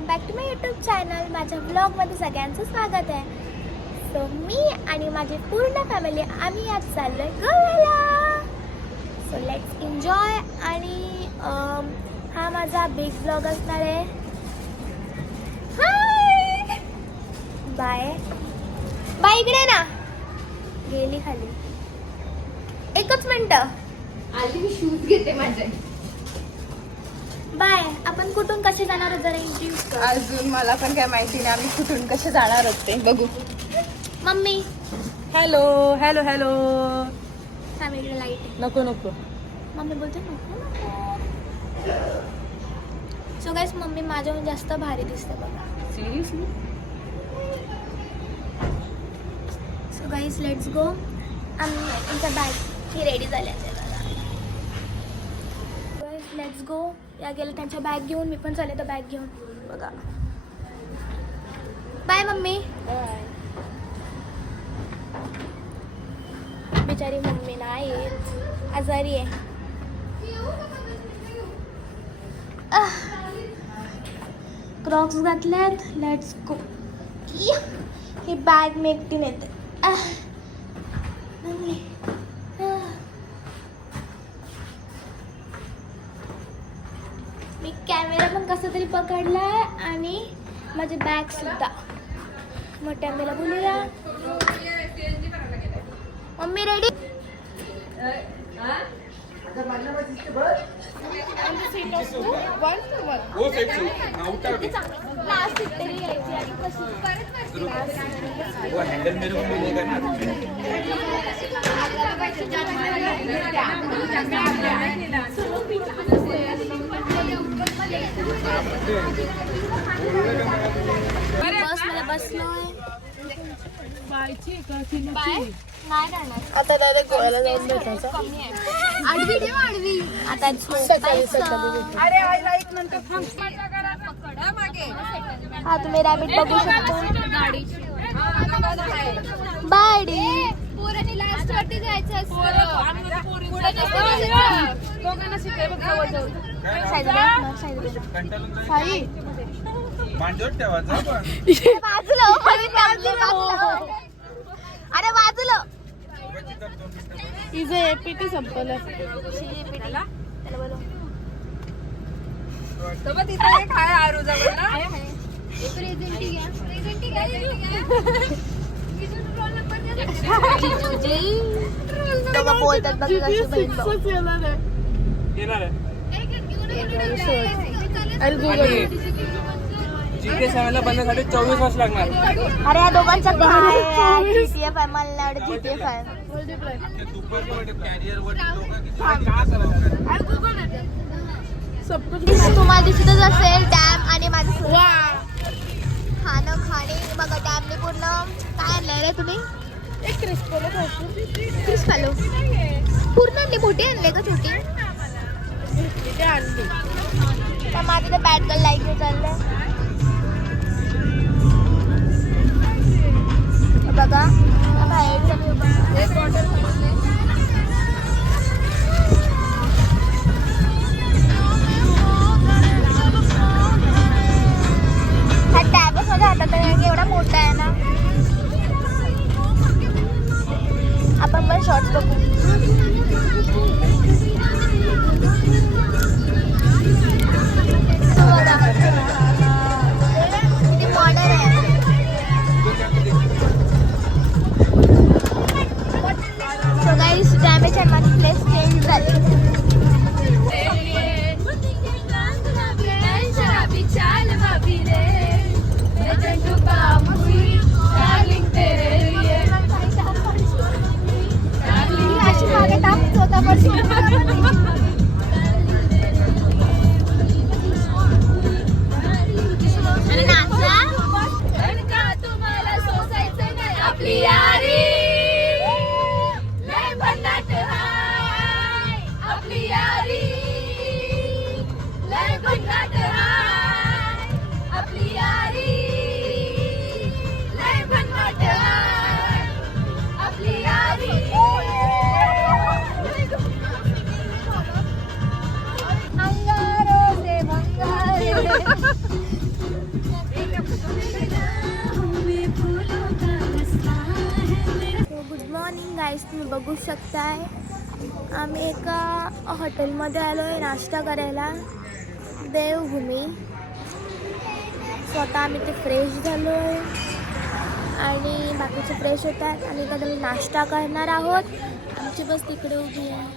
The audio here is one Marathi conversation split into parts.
Welcome back to my YouTube channel माझ्या ब्लॉगमध्ये सगळ्यांचं स्वागत आहे. सो मी आणि माझी पूर्ण फॅमिली आम्ही आज चाललो आहे गोव्याला. सो लेट्स एन्जॉय आणि हा माझा बिग ब्लॉग असणार आहे. हाय बाय बाय इकडे ना. गेली खाली. एकच मिनटं. आधी मी शूज घेते माझे. बाय. आपण कुठून कसे जाणार आहोत जरा अजून मला पण काय माहिती नाही आम्ही कुठून कसे जाणार आहोत ते बघू. Mummy. Hello hello hello. Light नको नको. मम्मी बोलते नको नको. सो गाईस मम्मी माझ्याहून जास्त भारी दिसते बघा. Seriously so guys let's go आम्ही आमच्या बॅग ही रेडी झाल्या लेट्स गो या गेल्या त्यांच्या बॅग घेऊन, मी पण चालले तर बॅग घेऊन. बघा. Bye mummy. बिचारी मम्मी नाही. आजारी आहे. क्रॉक्स घातल्यात. लेट्स गो ही बॅग मी एकटी नेते. पकडलाय आणि माझी बॅग सुद्धा. मोठ्या आम्हीला बोलूया. मम्मी रेडी आणि कशी वो हैंडल मेरे को मिलेगा ना बस मला बसलोय बाय नाही करणार आता डायरेक्ट गोव्याला जाऊन भेटायचं. आडवी ठेव आडवी. आता सकाळी सकाळी हा तुम्ही रॅबिट बघू शकता. बाडी. लास्ट वरती जायचं ठेवायचा हो. अरे बाजूला इझे एपीटी संपलं बोलव. तिथे एक आहे बोलतात बघ कशी बहीण भाऊ. येणार आहे. आणि गुगल. जी के सेव्हनला बनण्यासाठी चोवीस वर्ष लागणार. अरे या दोघांचं काय? आहे मला नाही आवडत जीटीएफ आहे तुम्हाला दिसतच असेल डॅम आणि माझं खाणं खाणे बघा डॅमने पूर्ण काय आणलंय रे तुम्ही? एक क्रिस्पोला पूर्ण आणली मोठी आणले का छोटी? तिथे आणली पण माझं तर बॅट गर्ल लाईक चाललंय बघा बाहेरचा view बघा. हा टॅबच माझ्या हातात आहे की एवढा मोठा आहे ना आपण पण शॉर्ट्स बघू बघा. आम्ही एका हॉटेलमध्ये आलो आहे नाश्ता करायला. देवभूमी. स्वतः आम्ही ते फ्रेश झालो आहे आणि बाकीचे फ्रेश होतात. आणि इकडे आम्ही नाश्ता करणार आहोत. आमची बस तिकडे उभी आहे.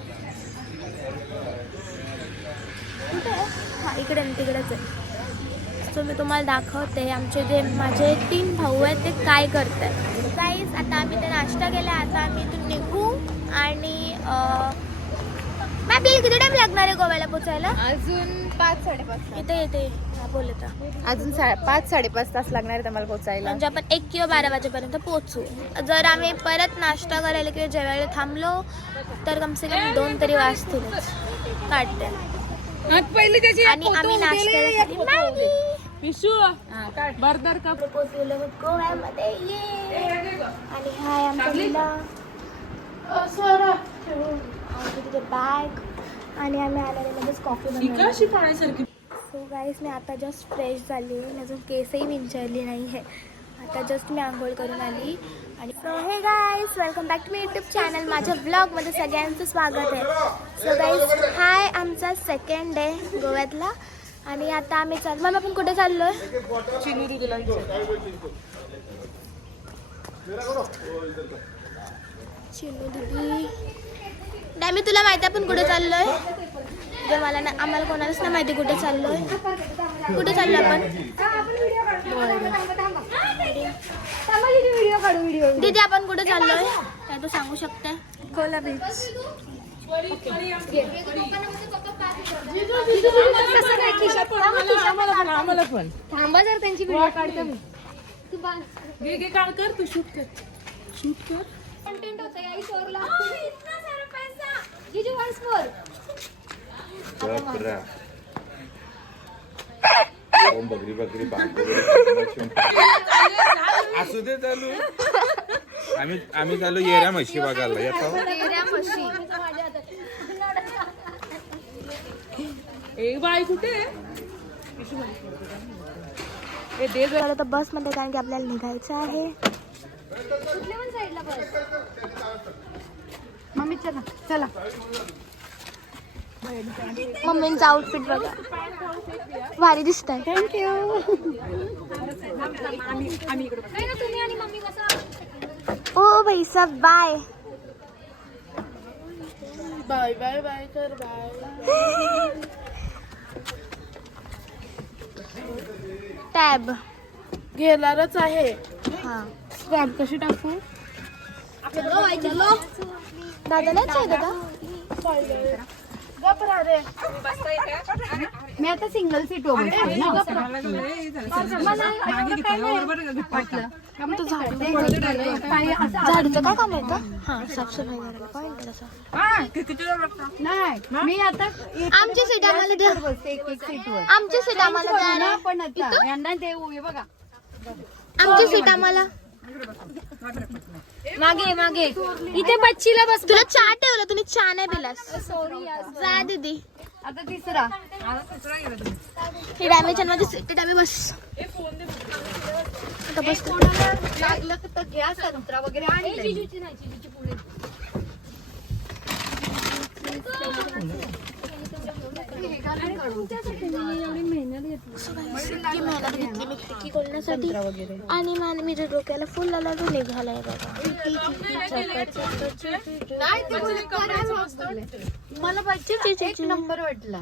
आहे? हा इकडे आणि तिकडेच आहे. सो मी तुम्हाला दाखवते. आमचे जे माझे तीन भाऊ आहेत ते काय करत आहेत काहीच आता आम्ही ते नाश्ता केला. आता आम्ही इथून निघू. आपल्याला किती टाइम लागणार आहे गोव्याला पोचायला? अजून पाच साडेपाच तास. इथे येते हा बोल आता अजून सा- पाच साडेपाच तास लागणार आहेत आम्हाला पोचायला. म्हणजे आपण एक किंवा बारा वाजेपर्यंत पोहोचू जर आम्ही परत नाश्ता करायला किंवा जेवायला थांबलो तर कमसे कम दोन तरी वाजतीलच. काढते. पहिली त्याची आणि आम्ही नाश्त्यासाठी मॅगी पिशू बर्दर का पोचलेलो आहोत गोव्यामध्ये ये. आणि हाय आमचा मुला. आमची तिथे बॅग आणि आम्ही आलेले लगेच कॉफी सो गाईस मी आता जस्ट फ्रेश झाली. अजून केसही विंचरली नाही आहे आता जस्ट मी आंघोळ करून आली. आणि so hey guys welcome back to me YouTube channel माझ्या ब्लॉगमध्ये सगळ्यांचं स्वागत आहे. सो गाईस हाय आमचा सेकंड डे गोव्यातला. आणि आता आम्ही चाल मग आपण कुठे चाललो आहे चिनू दिदी. डॅमी तुला माहिती आहे आपण कुठे चाललोय? जर मला ना आम्हाला कोणालाच नाही माहिती कुठे चाललोय. कुठे चाललो आपण? दीदी आपण कुठे चाललोय? काय तू सांगू शकते? कोला बीच आम्हाला पण थांबा जर त्यांची व्हिडिओ काढते मी. घे घे काढ कर तू शूट कर. शूट कर. कंटेंट होतं या बापरा. ओम बकरी बकरी बाप वगैरे असू दे चालू आम्ही आम्ही चालू येऱ्या म्हशी बघायला येतो एक बाई कुठे. तर बसमध्ये कारण की आपल्याला निघायचं आहे. मम्मी चला. चला. मम्मींचं आउटफिट बघा. भारी दिसत आहे थँक्यू ओ भाई सब बाय बाय बाय बाय कर बाय टॅब घेणारच आहे. हा. स्क्रॅब कशी टाकू? आहे मी आता सिंगल सीट झाडूचं काय काम होतं हा साफसफाई करायला पाहिजे. तसं नाही मी आता एक- आमची सीट आम्हाला द्या. एक एक सीटवर आमची सीट आम्हाला द्या ना. पण आता. यांना हे बघा. आमची सीट आम्हाला. मागे मागे. इथे बच्चीला बस. तुला चहा ठेवला तुम्ही चहा नाही पिलास जा दीदी. आता तिसरा. ही डॅमेज डॅमेज बस. आता बस. लागलं तर घ्या संत्रा वगैरे. आणि इतकी मेहनत घेतली मी खोलण्यासाठी आणि मान मी डोक्याला फुल लावला तो निघालाय मला बच्चे एक नंबर वाटला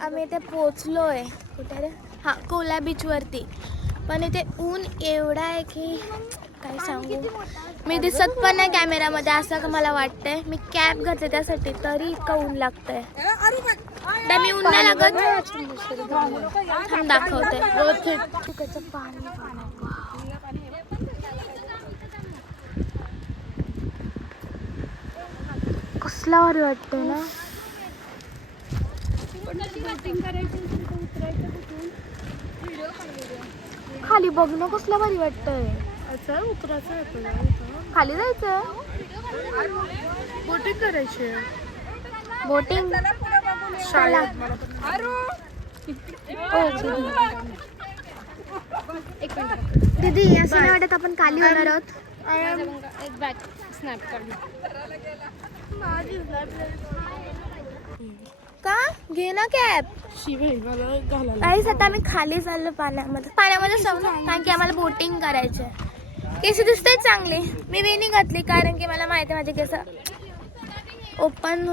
आम्ही इथे पोचलोय कुठे रे? हा कोला बीच वरती पण इथे ऊन एवढा आहे की काय सांगू? मी दिसत पण नाही कॅमेरामध्ये असं का मला वाटतंय. मी कॅब घातले त्यासाठी तरी इतकं ऊन लागतंय. दा मी ऊन नाही लागत. थांब दाखवते. पाणी कसला भारी वाटतंय ना. खाली बघ ना कसलं भारी वाटतंय. उतरायचं आहे खाली जायचं बोटिंग करायची बोटिंग? शाळेत. दीदी असं नाही वाटत आपण खाली होणार आहोत. एक बॅग स्नॅप का? घे ना कॅब शिवे मला घालायला काहीच आता आम्ही खाली चाललो पाण्यामध्ये. पाण्यामध्ये समजा कारण की आम्हाला बोटिंग करायची आहे केस दिसते चांगली. मी वेणी घातली कारण की मला माहिती आहे माझे केस ओपन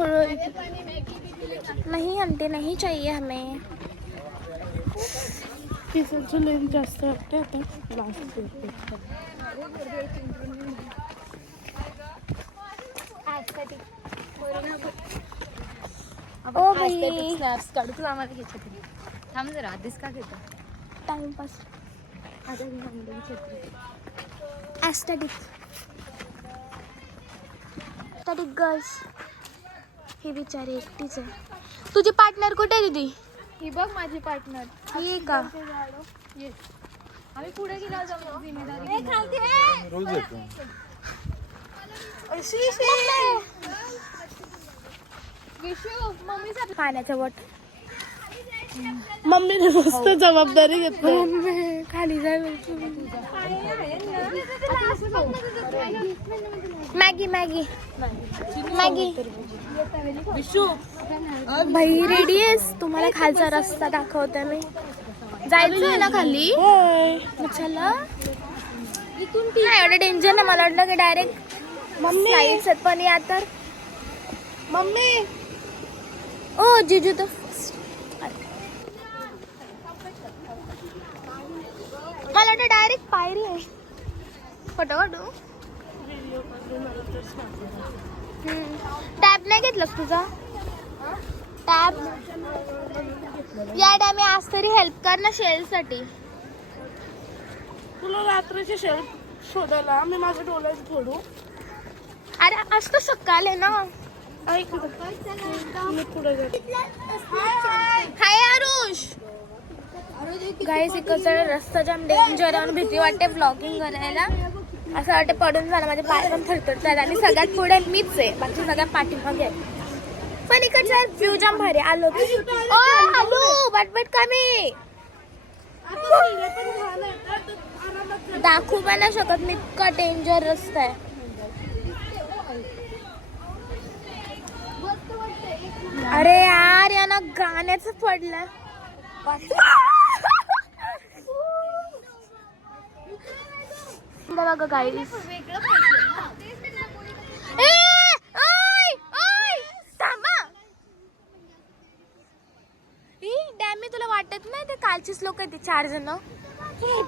नाही आंटी नहीं चाहिए हमें. केसांची लेंथ जास्त वाटते आता. लास्ट ओ भाई स्नॅप्स काढू? तुला आम्हाला घ्यायची. थांब जरा आधीच का घेतो? टाइमपास ॲस्टॅटिक ॲस्टॅटिक गर्ल्स ही बिचारी एकटीच आहे. तुझी पार्टनर कुठे आहे दीदी? ही बघ माझी पार्टनर ही का? आम्ही पुढे गेलो जाऊ जिम्मेदारी रोज येतो. विशू मम्मीचा पाण्याचा बॉट मम्मीने मस्त जबाबदारी घेतली. खाली जाय मॅगी मॅगी. मॅगी. भाई रेडी आहेस? तुम्हाला खालचा रस्ता दाखवते मी. जायचं आहे ना खाली? चला. नाही एवढं डेंजर नाही. मला वाटलं की डायरेक्ट मम्मी. आहेत पण या तर. मम्मी. ओ जिजू तर मला वाटतं डायरेक्ट पायरी आहे. फोटो काढू टॅब नाही घेतलंस तुझा? टॅब या टायमी आज तरी हेल्प कर ना शेलसाठी तुला रात्रीचे शेल शोधायला मी माझ्या डोळ्यात फोडू अरे आज तर सकाळ आहे ना. हाय आरुष गाईस इकडचा रस्ता जाम डेंजर आणि भीती वाटते ब्लॉगिंग करायला. असं वाटतं पडून झालं माझे पाय पण थरथरतात आणि सगळ्यात पुढे मीच आहे. बाकी सगळ्यात पाठीमागे आहे. पण इकडचा व्ह्यू जाम भारी. आलो ओ आलो बटबट कमी. दाखवू पण नाही शकत मी इतका डेंजर रस्ता आहे. अरे यार या ना गाण्याच पडलं. बघा गाईस डॅमी तुला वाटत नाही ते कालचीच लोक आहेत ते चार जण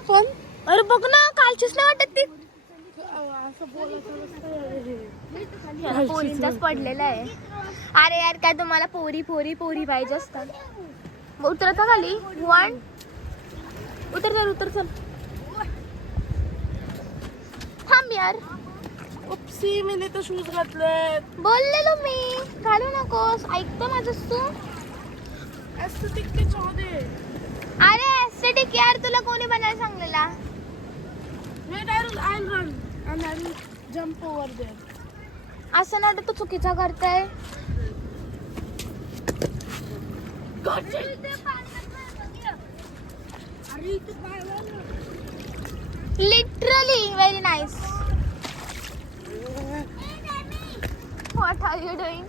पण. अरे बघ ना कालचीच नाही वाटत ती. हे. पोरींचाच पडलेला आहे. अरे यार काय तुम्हाला पोरी पोरी पोरी पाहिजे असतात. मग उतरता खाली? वन उतर चल उतर चल थांब यार. उपसी मी तर शूज घातलेत. बोललेलो मी. घालू नकोस. ऐकतो माझं तू. ऍस्थेटिक के चौदे अरे ऍस्थेटिक यार तुला कोणी बनायला सांगलेला? Wait I will I run and I will jump over there असं ना तू चुकीचा करताय. Literally very nice what are you doing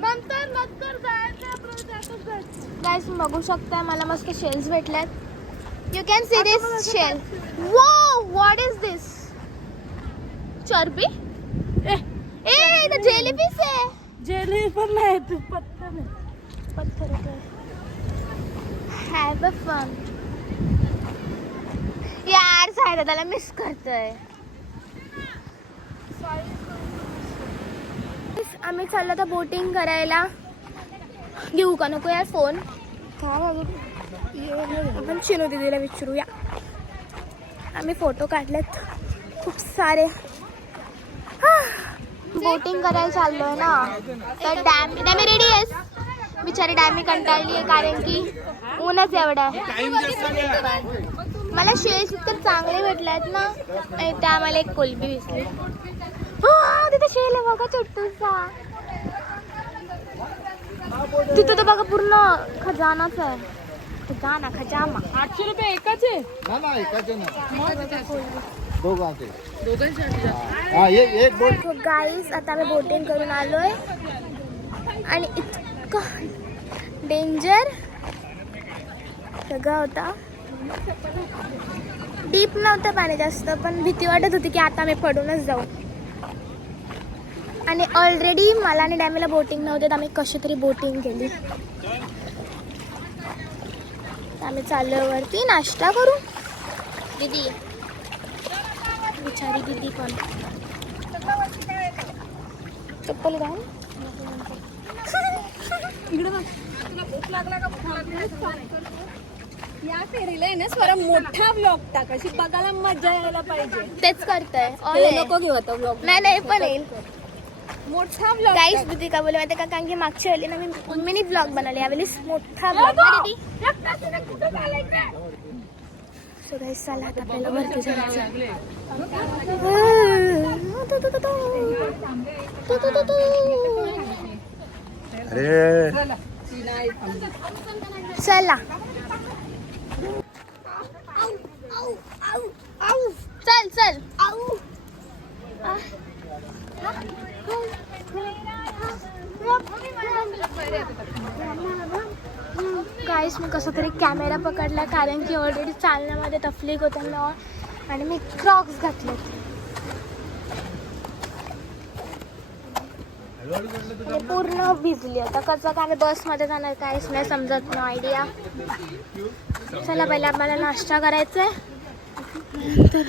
नंतर नंतर जायचं आपण त्यातच जायचं गाईस बघू शकता मला मस्त shells भेटल्यात you can see this shell वो व्हॉट इज दिस चरबी ए ए इथं जेलीफिश आहे जेली पण नाही तू पत्ता नाही पत्थर हॅव अ फन सायदा त्याला मिस करतोय. आम्ही चाललो आता बोटिंग करायला. घेऊ का? नको यार फोन आपण चिनू दिदीला विचारूया. आम्ही फोटो काढलेत. खूप सारे. बोटिंग करायला चाललोय ना. तर डॅम डॅमी रेडी आहेस? बिचारी डॅमी कंटाळली आहे कारण की ऊनच एवढं आहे. मला शेल्स तर चांगले भेटले आहेत ना त्या आम्हाला एक कोलबी दिसली. हा, तिथे शेल आहे बघा छोटूसा. तिथं तर बघा पूर्ण खजानाच आहे. गाना खजामा. आठशे रुपये एकाच आहे? दोघांसाठी हा तो गाईस आता आम्ही बोटिंग करून आलोय. आणि इतकं डेंजर सगळं होता. डीप नव्हतं पाणी जास्त पण भीती वाटत होती की आता मी पडूनच जाऊ. आणि ऑलरेडी मला आणि डॅमीला बोटिंग नव्हते तर आम्ही कशी तरी बोटिंग केली. आम्ही चाललो वरती नाश्ता करू. दीदी. बिचारी दीदी पण. चप्पल घाल. या फेरीला आहे ना स्वरा मोठा ब्लॉग टाक अशी बघायला मजा यायला पाहिजे तेच करतोय ते नको घेऊ आता ब्लॉग नाही नाही पण येईल मोठा ब्लॉग गाईस दीदी का बोले माहिती का कारण की मागच्या वेळी ना मी मिनी ब्लॉग बनवले यावेळी मोठा ब्लॉग सो गाईस चला आता आपल्याला वरती जायचं तू, तू, तू, तू. तू, तू, तू, तू. अरे चला चल चल. गाईस मी कसं तरी कॅमेरा पकडला कारण की ऑलरेडी चालण्यामध्ये तफलीक होते ना. आणि मी क्रॉक्स घातले पूर्ण भिजली. आता कसं का आम्ही बसमध्ये जाणार काहीच नाही समजत ना आयडिया चला पहिला आपल्याला नाश्ता करायचा आहे नंतर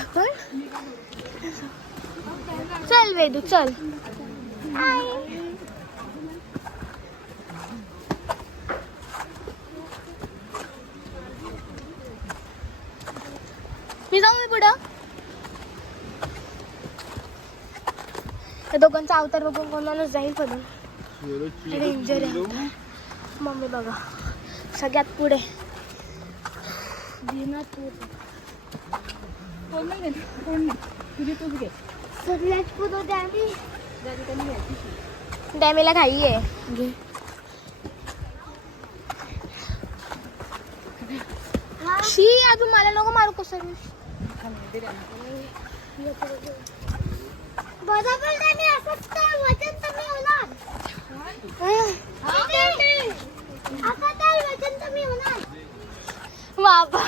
चल वेदू चल. मी जाऊ मी पुढं. त्या दोघांचा अवतार बघून कोण माणूस जाईल पडून डेंजर आहे. मम्मी बघा. सगळ्यात पुढे. सगळ्यात पुढे डॅमी डॅमीला घाई आहे शी अजून मला नको मारू कसं बरोबर डॅमी असंच तर वजन कमी होणार असं तर वजन कमी होणार बाबा.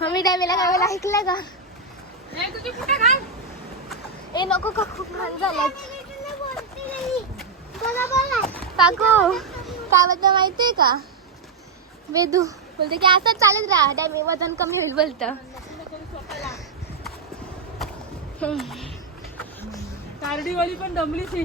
मम्मी डॅमीला काय वेळेला ऐकलं का? ए नको का खूप घाण झाल्यात काकू काय बद्दल माहितीये का? वेदू बोलते की असंच चालत राहा. डॅमी वजन कमी होईल बोलतं. कारडीवाली पण दमली ती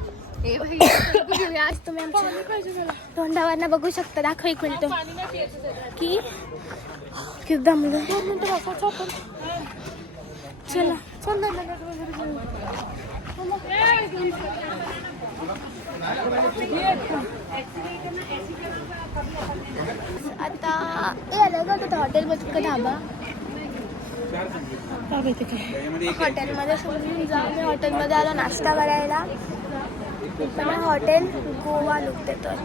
आज तुम्ही आमच्या तोंडावरनं बघू शकता दाखव एक मिनिट की? किती दमलो. चला. चल आता आलं का कुठं हॉटेलमध्ये का धाबा. हॉटेलमध्ये समजून जा मी हॉटेलमध्ये आलो नाश्ता करायला. मला हॉटेल गोवा लुक देतोय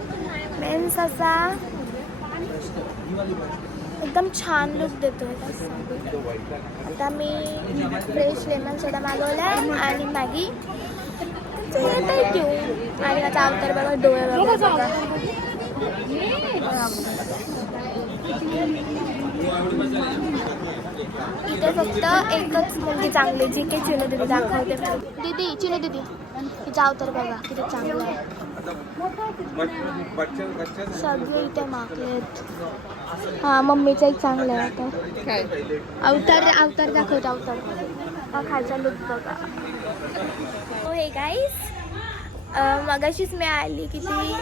मेन्स असा एकदम छान लुक देतो आता मी फ्रेश लेमन सोडा मागवलाय आणि मॅगी घेऊ आणि आता अवतार बघा डोळे इथे फक्त एकच मुलगी चांगली जी काही चिनू दिदी दाखवते दीदी चिनू दिदी तिचा अवतार बघा किती चांगला आहे. सगळे इथे मागलेत हा मम्मीचा एक चांगला आहे अवतार अवतार अवतार दाखवतो अवतार. हा खालचा लुक बघा. हो हे गाईस मगाशीच मी आली किती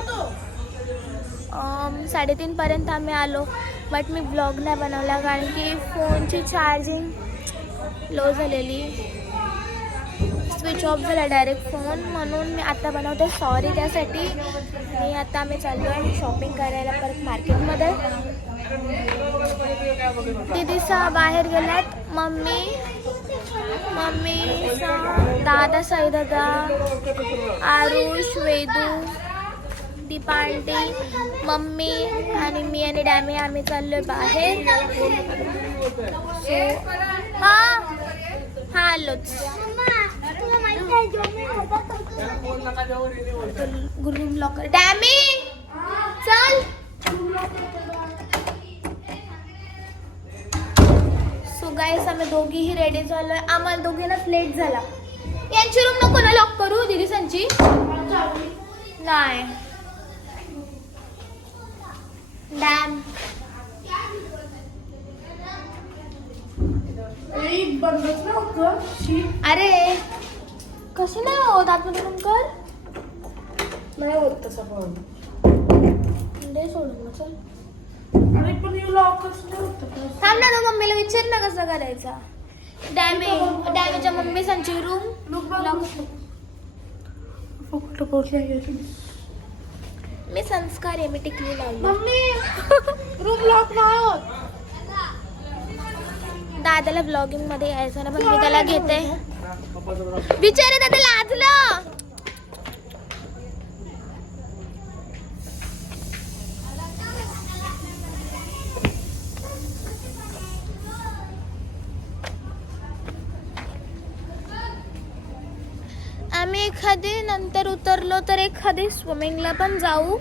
साडेतीनपर्यंत आम्ही आलो बट मी ब्लॉग नाही बनवला कारण की फोनची चार्जिंग लो झालेली. स्विच ऑफ झाला डायरेक्ट फोन म्हणून मी आता बनवते. सॉरी त्यासाठी. मी आता आम्ही चाललो आहे शॉपिंग करायला परत मार्केटमध्ये दिदीसा बाहेर गेल्यात. मम्मी मम्मी दादा साई दादा आरुष वेदू दीपांटी मम्मी आणि मी आणि डॅमी आम्ही चाललोय बाहेर. सो हा हां आलोच. रूम लॉकर डॅमी चल सो गाईस आम्ही दोघीही रेडी झालोय. आम्हाला दोघींनाच लेट झाला. यांची रूम नको ना लॉक करू? दिदी सांची नाही डॅम अरे कसे नाही होत आपण रूम कर. नाही होत तसं पण. दे सोडून चल. आणि पण हे थांब ना ना मम्मीला विचार ना कसं करायचा. डॅमे डॅमेच्या मम्मी सांची रूम फक्त मी संस्कार आहे मी टिकली लावली मम्मी रूम लॉक नाही होत. दादाला ब्लॉगिंगमध्ये यायचं ना पण मी त्याला घेते. बिचारे दादा लाजलं. आम्ही एखादी नंतर उतरलो तर एखादी स्विमिंगला पण जाऊ.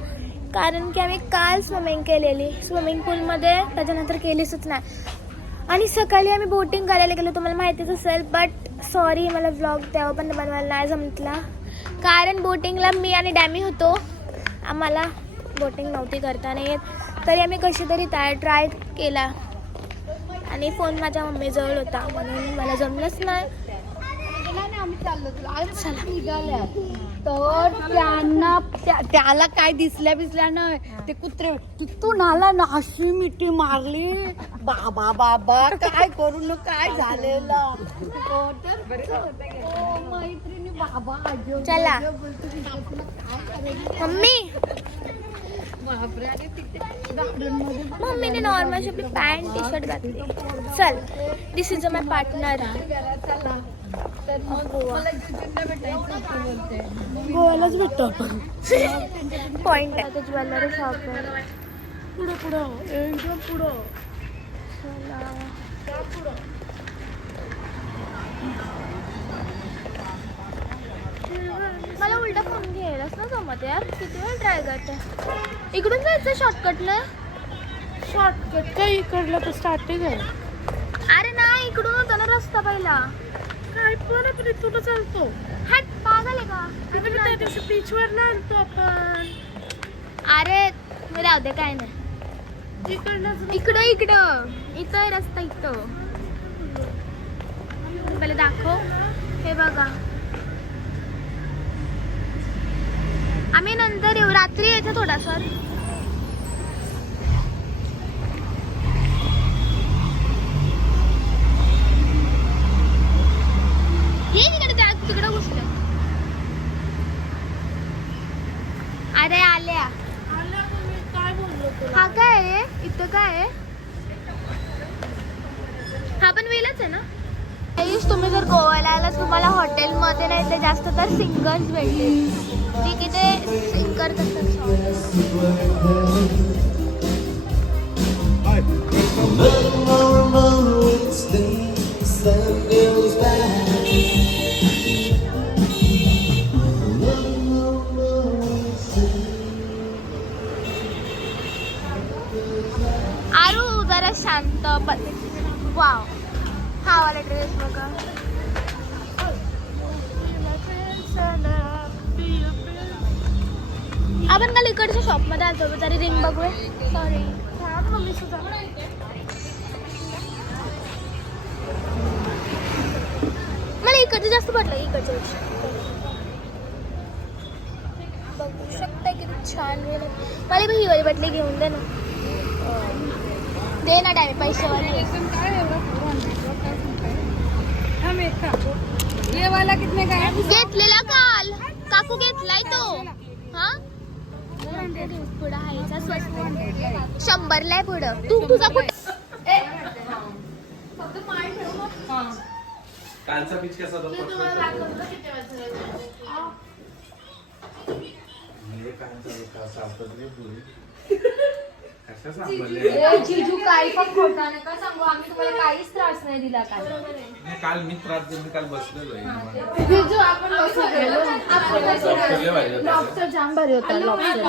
कारण की आम्ही काल स्विमिंग केलेली. स्विमिंग पूलमध्ये त्याच्यानंतर केलीच नाही. आणि सकाळी आम्ही बोटिंग करायला गेलो तुम्हाला माहितीच असेल बट सॉरी मला व्लॉग तेव्हा पण बनवायला नाही जमतला. कारण बोटिंगला मी आणि डॅमी होतो. आम्हाला बोटिंग नव्हती करता नाही येत. तरी आम्ही कशी तरी ट्राय केला. आणि फोन माझ्या मम्मीजवळ होता म्हणून मला जमलंच नाही. चला. तर त्यांना त्या- त्याला काय दिसल्या बिसल्या नाही. ते कुत्रे तिथून आला ना अशी मिठी मारली. बाबा बाबा काय करून काय झालेलं? हो हो, मैत्रिणी बाबा आजो चला. मम्मी. मम्मीने नॉर्मल आपली पॅन्ट टी शर्ट घातली. चल दिस इज माय पार्टनर गोव्यालाच भेटतो आपण. पॉइंट आहे. ज्वेलरी शॉप आहे. पुढं पुढं. एकदम पुढं. मला उलटा फोन घ्यायलाच ना जमत यार किती वेळ ट्राय करते? इकडून जायचं शॉर्टकटला शॉर्टकट काही इकडलं तर स्टार्टिंग आहे अरे नाही इकडून होता ना रस्ता पहिला. काय पण आपण इथून चालतो. हट पागल आहे का? त्या दिवशी बीचवर ना आणतो आपण. अरे राहू दे काय नाही. इकडनंच इकडं इकडं. इथं आहे रस्ता इथं. पहिले दाखव. हे बघा. आम्ही नंतर येऊ. रात्री येतो थोडासा. ये तिकडे त्या तिकडे अरे आल्या. हा काय आहे? इथं काय आहे हा पण वेलच आहे ना? तुम्ही जर गोव्याला आलात तुम्हाला हॉटेलमध्ये नाही तर जास्त तर सिंगर्स भेटतील. ठीक आहे ते सिंगर आरू जरा शांत वाव हा वाला ड्रेस बघा. आपण काल इकडच्या शॉपमध्ये आलो होतो तरी रिंग बघूया. सॉरी मम्मी सुद्धा मला इकडचं जास्त पडलं इकडचं. बघू शकताय किती छान वेळ मला पण ही वाली बाटली घेऊन दे ना. दे ना डायरेक्ट पैसे वाले ये वाला कितने का है? घेतलेला काल. काकू घेतलाय तो. हा? पुढं हायचा स्वस्त. शंभरला आहे पुढं. तू तुझा कुठं? कालचा पिच कसा जिजू काही पण खोटा नका सांगू? आम्ही तुम्हाला काहीच त्रास नाही दिला काय नाही, काल मी त्रास देऊन काल बसलेलो आहे. निवांत. जिजू आपण गेलो. लॉबस्टर जाम भारी होता लॉबस्टर